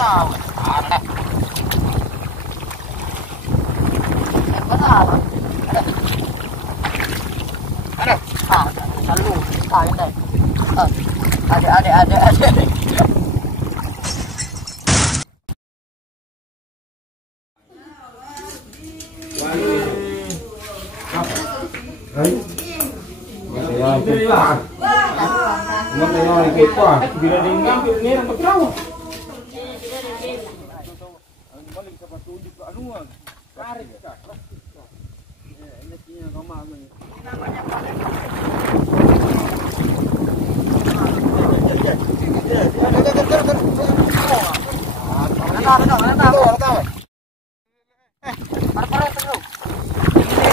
Ada.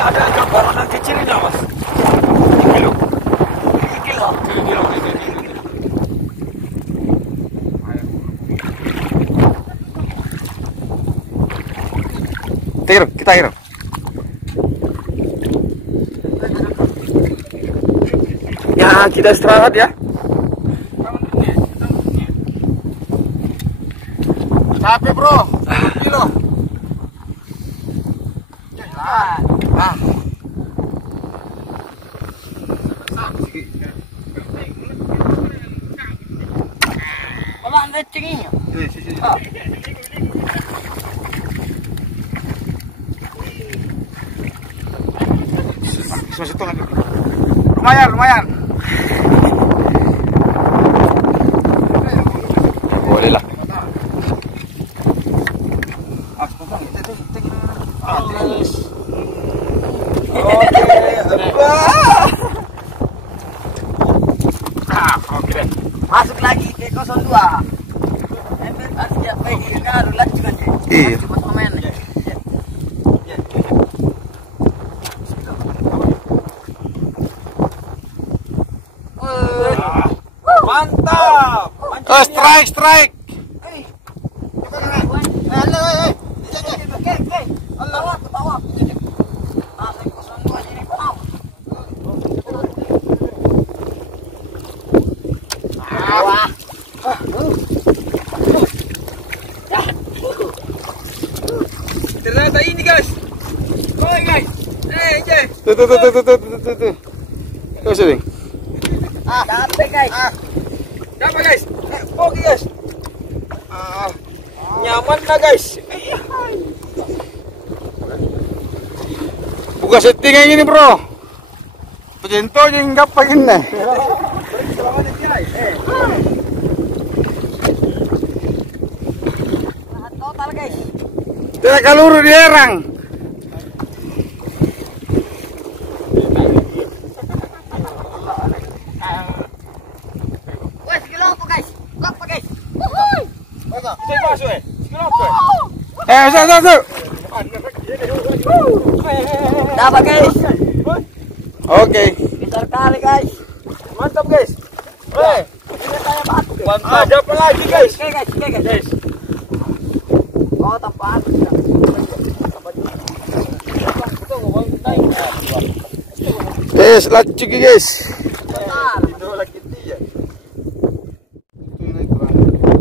Ada gambaran kecilnya, Mas. Kilo. Kita hirup. Ya, kita istirahat ya. Capek, Bro. 1 kilo. Kalau anda cenginya. Lumayan. Boleh lah. Oke. Masuk lagi ke 02. Ember asia pagi ini ada lanjut kan. Iya. Coba main aja. Mantap. Oh, strike. Ternyata ini guys. Koi guys. Tuh. Tuh sini. Dapat guys. Dapat guys. Oke guys. Nyaman lah guys. Buka settingan ini bro. Pecinto yang gapain nih. Total guys. Tidak kaluru di erang. Wes kilo apa guys? Berapa guys? Satu. Dapat guys. Oke. Pintar kali guys. Mantap guys. Mantap. Dapat lagi guys. Guys. Oh tempat. Laju guys.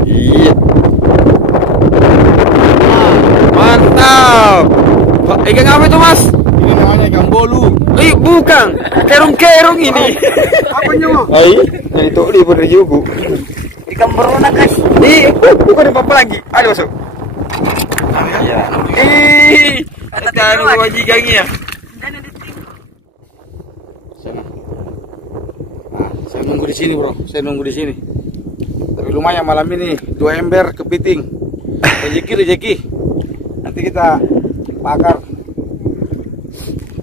Iya. Mantap. Ikan apa itu mas? Ini namanya ikan bolu. Bukan. Kerung ini. Apa nyawa? Itu libur juga. Ikan berona guys. Bukan apa lagi. Ada masuk. Iya. Ada wajigangnya. Saya nunggu di sini bro. Tapi lumayan malam ini 2 ember kepiting. Rezeki. Nanti kita bakar.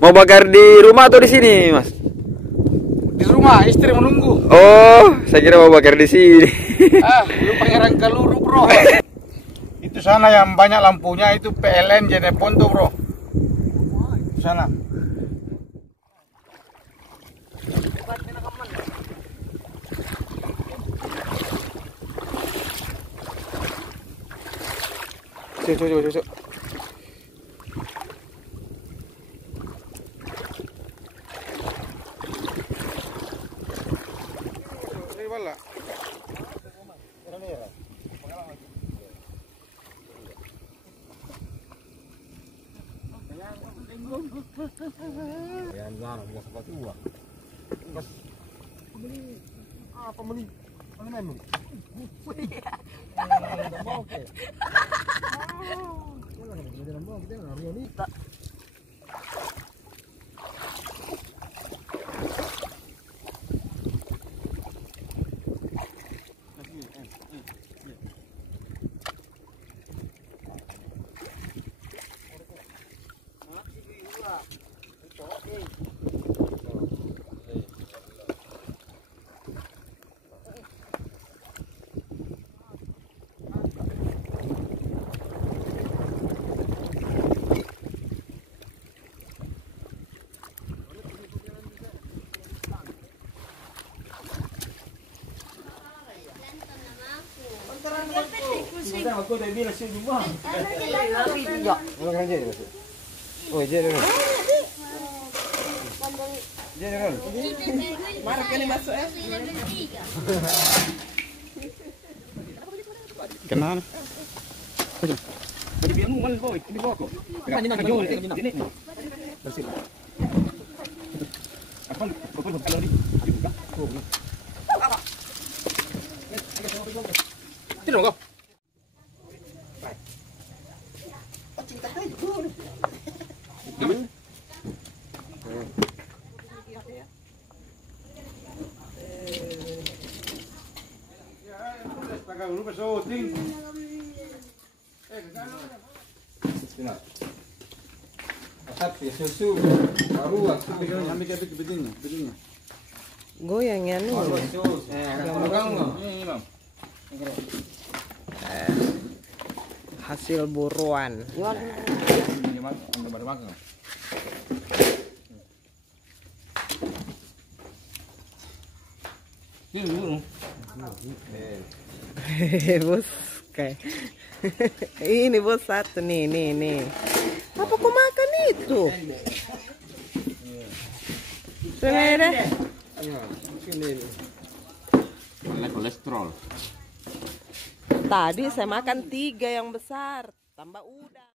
Mau bakar di rumah atau di sini, Mas? Di rumah, istri menunggu. Oh, saya kira mau bakar di sini. Lu Pangeran Kaluru, bro. Itu sana yang banyak lampunya itu PLN Jenepon tuh, bro. Sana. Coba. Yan lang, bukas pa tuwa. Bukas. Beli apa beli? Ano na mo? Okay. Wala na bili mo, kita na rionita. Sudah aku dah bilang sini mah. Ya, orang jadi masuk. Oh, jadi kan. Jadi kan. Mana kali masuk ya? Kenal. Jadi biar mu mana boy, di bawah kok. Kan nak jual ini. Bersih. Apa? Kau pun kalau di juga. Apa? Tidak kau. Pakai dulu pesoting. Bismillah. Asap ya susu. Baru Ambil ke bedingnya. Goyang ya nih. sus. Ini Bang. Hasil buruan. Ini Bang, baru makan. Ini dulu. Bos kayak ini bos satu nih. Apa kau makan itu? Sebenarnya Ini kolesterol. tadi saya makan 3 yang besar, tambah udang.